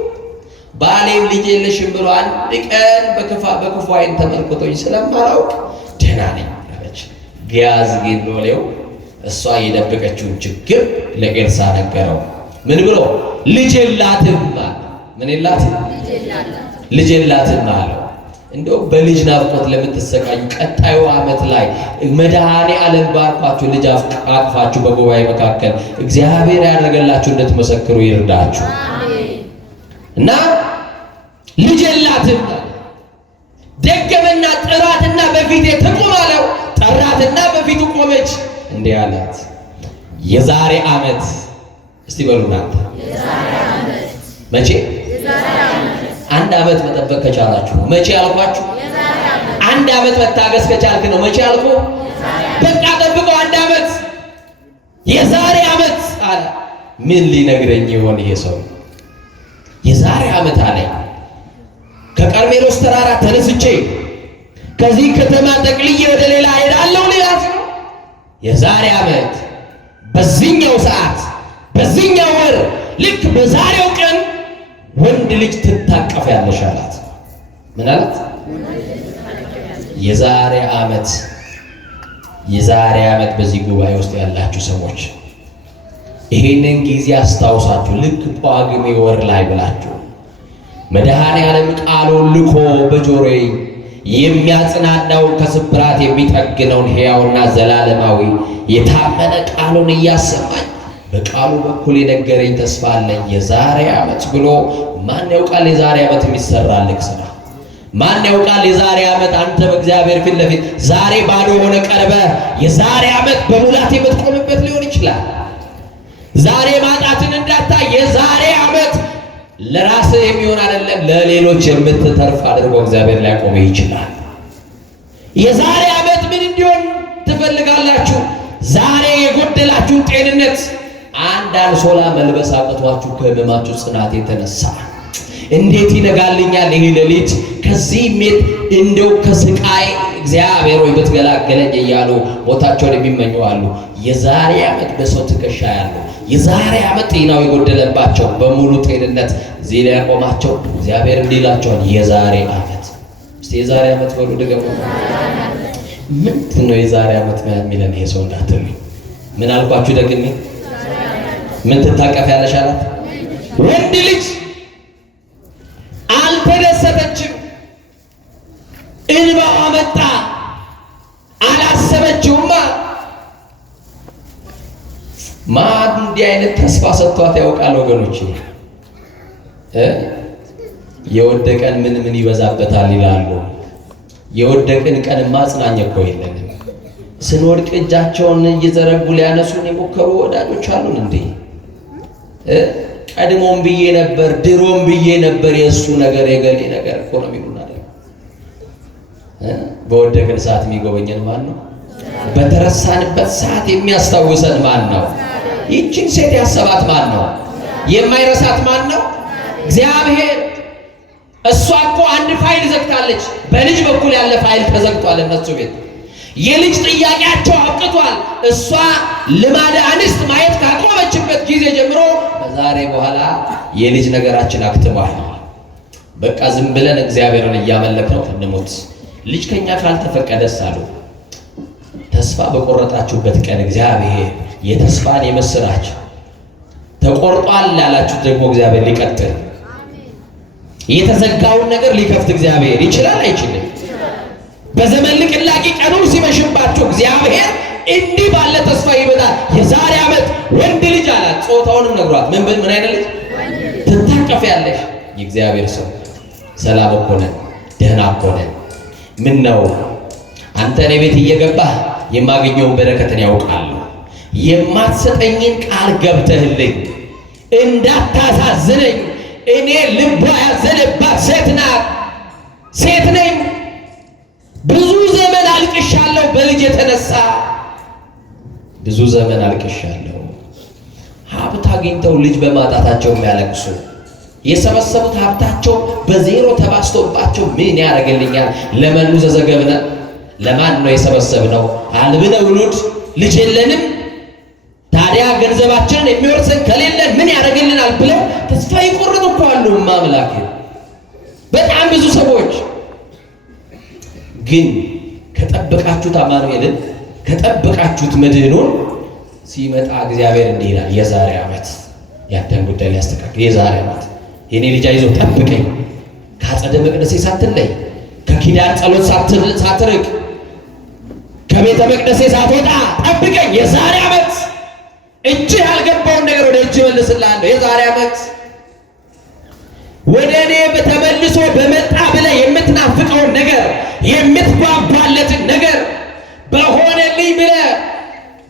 ባሌም ልጅ የለሽም ብሎ አንድ ቀን በክፉ ዓይን ተመልክቶኝ ስለማላውቅ ደህና ነኝ አለች። ጊያዝ ግን ሎሌው እሷ የደበቀችውን ችግር ለኤልሳ ነገረው። ምን ብሎ? ልጅ የላትም አለ። ምን የላትም? ልጅ የላትም አለው። እንደው በልጅ ናፍቆት ለምትሰቃዩ ቀጣዩ ዓመት ላይ መድኃኔዓለም ባርኳችሁ ልጅ አቅፋችሁ በጉባኤ መካከል እግዚአብሔር ያደረገላችሁ እንድትመሰክሩ ይርዳችሁ። እና ልጅ የላትም ደገመና ጥራትና በፊቴ ትቁም አለው። ጠራትና በፊቱ ቆመች። እንዲህ አላት፣ የዛሬ ዓመት እስቲ በሉ እናንተ መቼ? አንድ ዓመት መጠበቅ ከቻላችሁ ነው። መቼ ያልኳችሁ? አንድ ዓመት መታገስ ከቻልክ ነው። መቼ ያልኩ? በቃ ጠብቀው አንድ ዓመት፣ የዛሬ ዓመት አለ። ምን ሊነግረኝ ይሆን ይሄ ሰው? የዛሬ ዓመት አለኝ። ከቀርሜሎስ ተራራ ተነስቼ ከዚህ ከተማ ጠቅልዬ ወደ ሌላ ሄዳለሁ ሌላት ነው። የዛሬ ዓመት በዚህኛው ሰዓት በዚህኛው ወር ልክ በዛሬው ቀን ወንድ ልጅ ትታቀፊያለሽ አላት። ምን አላት? የዛሬ ዓመት በዚህ ጉባኤ ውስጥ ያላችሁ ሰዎች ይሄንን ጊዜ አስታውሳችሁ ልክ ጳጉሜ ወር ላይ ብላችሁ መድኃኔዓለም ቃሉን ልኮ በጆሮዬ የሚያጽናናውን ከስብራት የሚጠግነውን ሕያውና ዘላለማዊ የታመነ ቃሉን እያሰማኝ በቃሉ በኩል የነገረኝ ተስፋ አለኝ። የዛሬ ዓመት ብሎ ማን ያውቃል? የዛሬ ዓመት የሚሰራልህ ስራ ማን ያውቃል? የዛሬ ዓመት አንተ በእግዚአብሔር ፊት ለፊት ዛሬ ባዶ ሆነ ቀርበ የዛሬ ዓመት በሙላት የምትቆምበት ሊሆን ይችላል። ዛሬ ማጣትን እንዳታይ የዛሬ ዓመት ለራስህ የሚሆን አይደለም ለሌሎች የምትተርፍ አድርጎ እግዚአብሔር ሊያቆምህ ይችላል። የዛሬ ዓመት ምን እንዲሆን ትፈልጋላችሁ? ዛሬ የጎደላችሁን ጤንነት አንድ አንሶላ መልበስ አቅቷችሁ ከህመማችሁ ጽናት የተነሳ እንዴት ይነጋልኛል ይሄ ሌሊት ከዚህ ሜት እንደው ከስቃይ እግዚአብሔር ወይ በትገላገለኝ እያሉ ሞታቸውን የሚመኙ አሉ። የዛሬ ዓመት በሰው ትከሻ ያለው የዛሬ ዓመት ጤናው የጎደለባቸው በሙሉ ጤንነት እዚህ ላይ ያቆማቸው እግዚአብሔር እንዲላቸዋል የዛሬ ዓመት። እስቲ የዛሬ ዓመት በሉ ደግሞ ምንድን ነው የዛሬ ዓመት የሚለን ይሄ ሰው እንዳትሉ። ምን አልኳችሁ ደግሜ? ምን ትታቀፍ ያለሽ አላት? ወንድ ልጅ አልተደሰተችም። እንባዋ መጣ። አላሰበችውማ። ማን እንዲህ አይነት ተስፋ ሰጥቷት ያውቃል ወገኖች? የወደቀን ምን ይበዛበታል ይላሉ። የወደቅን ቀን ማጽናኛ እኮ የለንም። ስንወድቅ እጃቸውን እየዘረጉ ሊያነሱን የሞከሩ ወዳጆች አሉን እንዴ? ቀድሞም ብዬ ነበር፣ ድሮም ብዬ ነበር፣ የእሱ ነገር የገሌ ነገር እኮ ነው የሚሉን አይደል? በወደቅን ሰዓት የሚጎበኘን ማን ነው? በተረሳንበት ሰዓት የሚያስታውሰን ማን ነው? ይህችን ሴት ያሰባት ማን ነው? የማይረሳት ማን ነው? እግዚአብሔር። እሷ እኮ አንድ ፋይል ዘግታለች። በልጅ በኩል ያለ ፋይል ተዘግቷል እነሱ ቤት። የልጅ ጥያቄያቸው አብቅቷል። እሷ ልማደ አንስት ማየት ካቆመችበት ጊዜ ጀምሮ ከዛሬ በኋላ የልጅ ነገራችን አክትሟል። በቃ ዝም ብለን እግዚአብሔርን እያመለክነው እንሞት። ልጅ ከኛ ካልተፈቀደስ አሉ። ተስፋ በቆረጣችሁበት ቀን እግዚአብሔር የተስፋን የምስራች ተቆርጧል ያላችሁት ደግሞ እግዚአብሔር ሊቀጥል የተዘጋውን ነገር ሊከፍት እግዚአብሔር ይችላል አይችልም? በዘመን ልቅላቂ ቀኑ ሲመሽባችሁ እግዚአብሔር እንዲህ ባለ ተስፋ ይመጣል። የዛሬ ዓመት ወንድ ልጅ አላት። ጾታውንም ነግሯት ምን አይነት ልጅ ትታቀፊያለሽ? የእግዚአብሔር ሰው ሰላም እኮ ነን፣ ደህና እኮ ነን። ምን ነው አንተ እኔ ቤት እየገባህ የማገኘውን በረከትን ያውቃለሁ። የማትሰጠኝን ቃል ገብተህልኝ እንዳታሳዝነኝ። እኔ ልቧ ያዘነባት ሴት ናት፣ ሴት ነኝ። ብዙ ዘመን አልቅሻለሁ በልጅ የተነሳ ብዙ ዘመን አልቅሻለሁ። ሀብት አግኝተው ልጅ በማጣታቸው የሚያለቅሱ የሰበሰቡት ሀብታቸው በዜሮ ተባስቶባቸው ምን ያደርግልኛል? ለመኑ ዘዘገብነ ለማን ነው የሰበሰብነው? አልብነ ውሉድ ልጅ የለንም። ታዲያ ገንዘባችንን የሚወርሰን ከሌለን ምን ያደርግልናል ብለው ተስፋ ይቆርጡ እኮ አሉ። ማምላክ በጣም ብዙ ሰዎች ግን ከጠበቃችሁት አማኑኤልን ከጠበቃችሁት መድህኑን ሲመጣ እግዚአብሔር እንዲህ ይላል፣ የዛሬ ዓመት ያንተን ጉዳይ ሊያስተካክል የዛሬ ዓመት የኔ ልጅ አይዞህ ጠብቀኝ፣ ከአጸደ መቅደሴ ሳትለይ፣ ከኪዳን ጸሎት ሳትርቅ፣ ከቤተ መቅደሴ ሳትወጣ ጠብቀኝ። የዛሬ ዓመት እጅህ ያልገባውን ነገር ወደ እጅ መልስልሃለሁ። የዛሬ ዓመት ወደ እኔ ተመልሶ በመጣ ብለህ የምትናፍቀውን ነገር የምትጓጓለትን ነገር በሆነልኝ ብለህ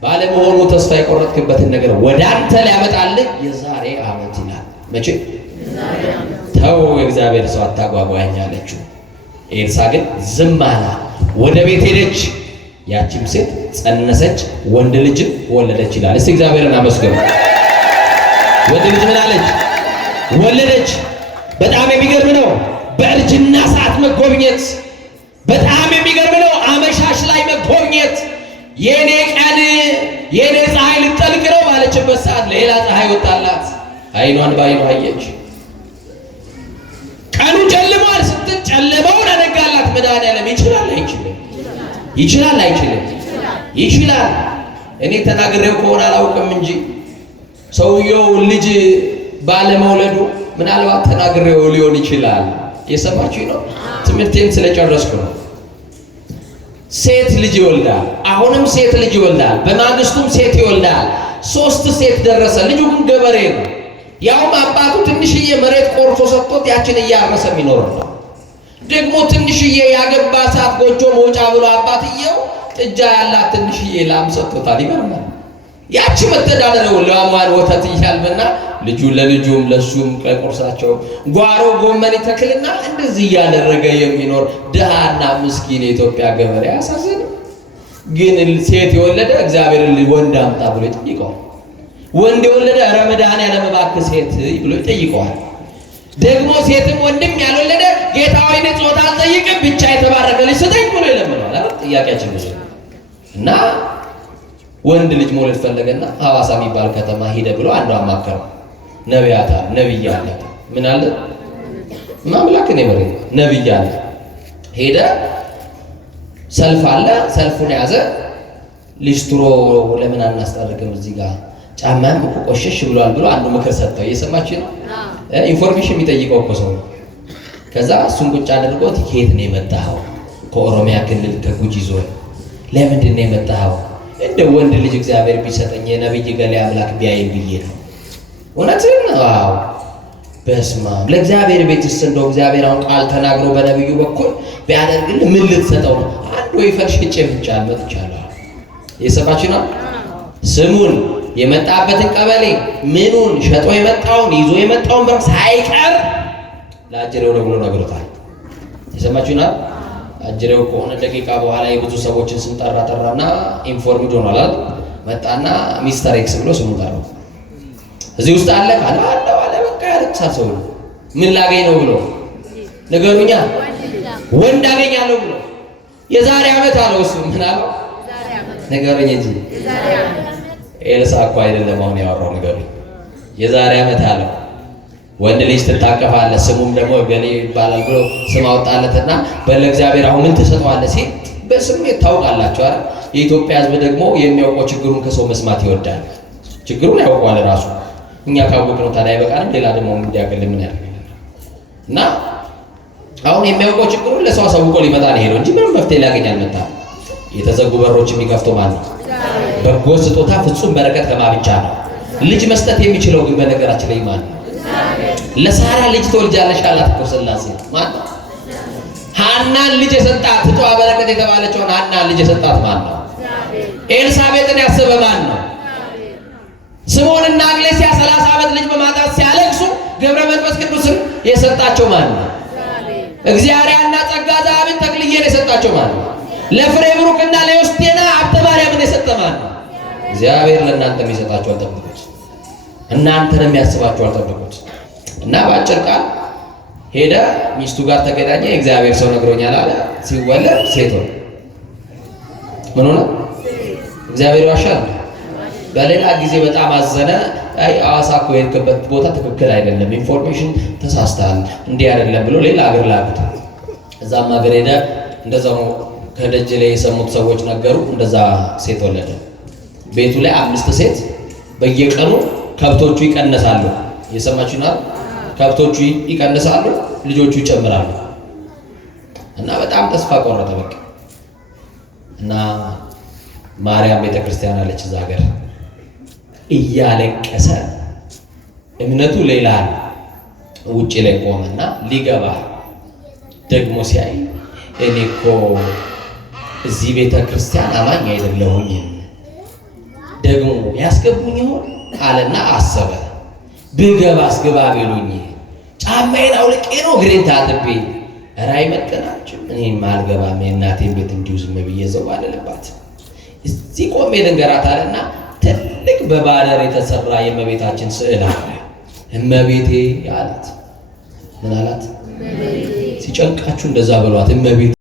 ባለመሆኑ ተስፋ የቆረጥክበትን ነገር ወደ አንተ ሊያመጣልህ የዛሬ ዓመት ይላል። መቼ ተው የእግዚአብሔር ሰው አታጓጓኝ አለችው። ኤልሳ ግን ዝም አለ። ወደ ቤት ሄደች። ያቺም ሴት ጸነሰች፣ ወንድ ልጅም ወለደች ይላል። እስቲ እግዚአብሔርን አመስግኑ። ወንድ ልጅ ምን አለች? ወለደች። በጣም የሚገርም ነው። በእርጅና ሰዓት መጎብኘት በጣም የሚገርም ነው። አመሻሽ ላይ መጎብኘት። የኔ ቀን የኔ ፀሐይ ልጠልቅ ነው ባለችበት ሰዓት ሌላ ፀሐይ ወጣላት። አይኗን ባይኗ አየች። ቀኑ ጨልሟል ስትል ጨለማውን አነጋላት። መድኃኒዓለም ይችላል አይችልም? ይችላል አይችልም? ይችላል። እኔ ተናግሬው ከሆነ አላውቅም እንጂ ሰውየው ልጅ ባለመውለዱ ምናልባት ተናግሬው ሊሆን ይችላል። የሰማችሁ ነው። ትምህርቴን ስለጨረስኩ ነው። ሴት ልጅ ይወልዳል። አሁንም ሴት ልጅ ይወልዳል። በማግስቱም ሴት ይወልዳል። 3 ሴት ደረሰ። ልጁ ግን ገበሬ ነው። ያውም አባቱ ትንሽዬ መሬት ቆርሶ ሰጥቶት ያችን እያረሰ የሚኖር ነው። ደግሞ ትንሽዬ ያገባ ሰዓት ጎጆ መውጫ ብሎ አባትየው ጥጃ ያላት ትንሽዬ ላም ሰጥቶታል። ይገርማል። ያቺ መተዳደሪያው ለአሟን ወተት እያልበና ልጁ ለልጁም ለሱም ከቁርሳቸው ጓሮ ጎመን ተክልና እንደዚህ ያደረገ የሚኖር ድሃና ምስኪን የኢትዮጵያ ገበሬ ያሳዝን። ግን ሴት የወለደ እግዚአብሔርን ወንድ አምጣ ብሎ ይጠይቀዋል። ወንድ የወለደ ረመዳን ያለመባክህ ሴት ብሎ ይጠይቀዋል። ደግሞ ሴትም ወንድም ያልወለደ ጌታ ሆይ ጾታ አልጠይቅም ብቻ የተባረከ ልጅ ስጠኝ ብሎ ይለምነዋል። አይደል ጥያቄያችን ብዙ እና ወንድ ልጅ መውለድ ፈለገና ሐዋሳ የሚባል ከተማ ሄደ ብሎ አንዱ አማከረው። ነብያት አለ ነብይ አለ ምን አለ ማምላክ ነው በሬ ነብይ አለ። ሄደ ሰልፍ አለ ሰልፉን ያዘ። ሊስትሮ ለምን አናስጠርቅም እዚህ ጋር ጫማም እኮ ቆሸሽ ብሏል ብሎ አንዱ ምክር ሰጠው። እየሰማችሁ ነው? ኢንፎርሜሽን የሚጠይቀው እኮ ሰው። ከዛ እሱን ቁጭ አድርጎት ከየት ነው የመጣኸው? ከኦሮሚያ ክልል ከጉጂ ዞን። ለምንድን ነው የመጣኸው? እንደ ወንድ ልጅ እግዚአብሔር ቢሰጠኝ የነብይ ገሌ አምላክ ቢያይን ብዬ ነው። እውነትን ነው? አዎ። በስመ አብ ለእግዚአብሔር ቤትስ እንደው እግዚአብሔር አሁን ቃል ተናግሮ በነብዩ በኩል ቢያደርግልህ ምን ልትሰጠው ነው? አንድ ወይፈን ሽጬ ብቻ መጥቻለሁ። እየሰማችሁ ነው? ስሙን የመጣበትን ቀበሌ ምኑን ሸጦ የመጣውን ይዞ የመጣውን ብር ሳይቀር ለአጅሬው ነው ብሎ ነግሮታል። የሰማችሁ ነው? አጅሬው ከሆነ ደቂቃ በኋላ የብዙ ሰዎችን ስም ጠራና ኢንፎርምድ ሆኗል አይደል? መጣና ሚስተር ኤክስ ብሎ ስሙ ጠራው። እዚህ ውስጥ አለ ካለ አለ በቃ ያለቅሳል ሰው። ምን ላገኝ ነው ብሎ ንገሩኛ። ወንድ አገኛለሁ ብሎ የዛሬ ዓመት አለው። እሱ ምን አለው? ንገሩኝ እንጂ ኤልሳ እኮ አይደለም አሁን ያወራው። ንገሩኝ የዛሬ ዓመት አለው ወንድ ልጅ ትታቀፋለህ ስሙም ደግሞ ገሌ ይባላል ብሎ ስም አወጣለትና በለ እግዚአብሔር አሁን ምን ትሰጠዋለህ ሲል በስሜት ታውቃላችሁ አይደል? የኢትዮጵያ ሕዝብ ደግሞ የሚያውቀው ችግሩን ከሰው መስማት ይወዳል። ችግሩን ያውቀዋል ራሱ። እኛ ካወቅነው ታዲያ አይበቃንም? ሌላ ደግሞ እንዲያገል ምን ያደርጋል? እና አሁን የሚያውቀው ችግሩን ለሰው አሳውቆ ሊመጣ ነው ሄዶ እንጂ ምንም መፍትሄ ሊያገኝ አልመጣም። የተዘጉ በሮች የሚከፍተው ማን ነው? በጎ ስጦታ ፍጹም በረከት ከማ ብቻ ነው። ልጅ መስጠት የሚችለው ግን በነገራችን ላይ ማን ነው? ለሳራ ልጅ ትወልጃለሽ አላት እኮ ሥላሴ። ማን ነው? ሐናን ልጅ የሰጣት እጧ በረከት የተባለችውን ሐናን ልጅ የሰጣት ማን ነው? ኤልሳቤጥን ያሰበ ማን ነው? ስምዖንና አግሌስያ 30 ዓመት ልጅ በማጣት ሲያለቅሱ ገብረ መንፈስ ቅዱስን የሰጣቸው ማን ነው? እግዚአብሔርና ጸጋ ዘአብን ተክልዬን የሰጣቸው ማን ነው? ለፍሬ ብሩክና ለዮስቴና ሀብተ ማርያምን የሰጠ ማን ነው? እግዚአብሔር ለእናንተ የሚሰጣቸው አልጠብቁት፣ እናንተን የሚያስባቸው አልጠብቁት። እና በአጭር ቃል ሄደ ሚስቱ ጋር ተገናኘ። እግዚአብሔር ሰው ነግሮኛል አለ። ሲወለድ ሴት ሆነ። ምን ሆነ? እግዚአብሔር ዋሻል። በሌላ ጊዜ በጣም አዘነ። አይ ሐዋሳ እኮ የሄድክበት ቦታ ትክክል አይደለም፣ ኢንፎርሜሽን ተሳስተሃል፣ እንዲህ አይደለም ብሎ ሌላ ሀገር ላኩት። እዛም ሀገር ሄደ። እንደዛው ከደጅ ላይ የሰሙት ሰዎች ነገሩ። እንደዛ ሴት ወለደ። ቤቱ ላይ 5 ሴት። በየቀኑ ከብቶቹ ይቀነሳሉ። የሰማችሁ ነው? ከብቶቹ ይቀንሳሉ፣ ልጆቹ ይጨምራሉ። እና በጣም ተስፋ ቆረጠ በቃ። እና ማርያም ቤተክርስቲያን አለች እዛ ሀገር። እያለቀሰ እምነቱ ሌላ ውጪ ላይ ቆመና ሊገባ ደግሞ ሲያይ እኔ እኮ እዚህ ቤተክርስቲያን አማኝ አይደለሁም፣ ደግሞ ያስገቡኝ ይሆን አለና አሰበ። ብገባስ ግባ ቢሉኝ ጫማዬን አውልቄ ነው እግሬን ታጥቤ ኧረ አይመጥናችም፣ እኔም አልገባም፣ የእናቴን ቤት እንዲሁ ዝም ብዬ ዘው አልልባት፣ እዚህ ቆሜ ልንገራት አለና ትልቅ በባህር የተሰራ የእመቤታችን ስዕል አለ። እመቤቴ አላት። ምን አላት? ሲጨንቃችሁ እንደዛ በሏት እመቤቴ